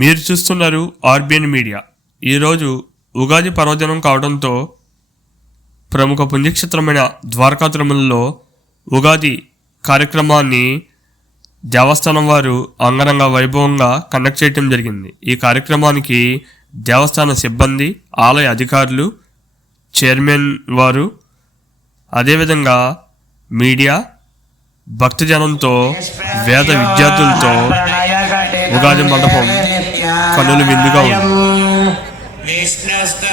మీరు చూస్తున్నారు RBN media. ఈరోజు ఉగాది పర్వదినం కావడంతో ప్రముఖ పుణ్యక్షేత్రమైన ద్వారకా తిరుమలలో ఉగాది కార్యక్రమాన్ని దేవస్థానం వారు అంగరంగ వైభవంగా కండక్ట్ చేయటం జరిగింది. ఈ కార్యక్రమానికి దేవస్థాన సిబ్బంది ఆలయ అధికారులు చైర్మన్ వారు అదేవిధంగా మీడియా భక్తజనంతో వేద విద్యార్థులతో ఉగాది మండపం కనులు విందుగా ఉంది విష్ణుస్తు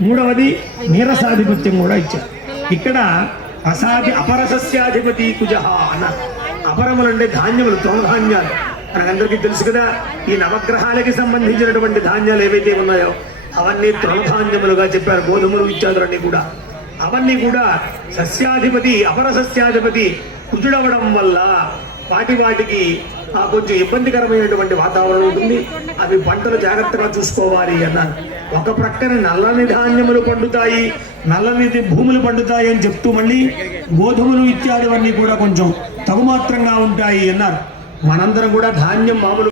మూడవది నీరసాధిపత్యం కూడా ఇచ్చారు. ఇక్కడ అసాధి అపరసస్యాధిపతి కుజ అన్న. అపరములు అంటే ధాన్యములు తృణధాన్యాలు మనకందరికీ తెలుసు కదా ఈ నవగ్రహాలకి సంబంధించినటువంటి ధాన్యాలు ఏవైతే ఉన్నాయో అవన్నీ తృణధాన్యములుగా చెప్పారు గోధుమలు ఇత్యాదులన్నీ కూడా. అవన్నీ కూడా సస్యాధిపతి అపర సస్యాధిపతి కుజుడవడం వల్ల వాటి వాటికి కొంచెం ఇబ్బందికరమైనటువంటి వాతావరణం ఉంటుంది. అవి పంటలు జాగ్రత్తగా చూసుకోవాలి అన్నారు. ఒక ప్రక్కన నల్లని ధాన్యములు పండుతాయి నల్లని భూములు పండుతాయి అని చెప్తూ మళ్ళీ గోధుమలు ఇత్యాదివన్నీ కూడా కొంచెం తగుమాత్రంగా ఉంటాయి అన్నారు. మనందరం కూడా ధాన్యం మామూలు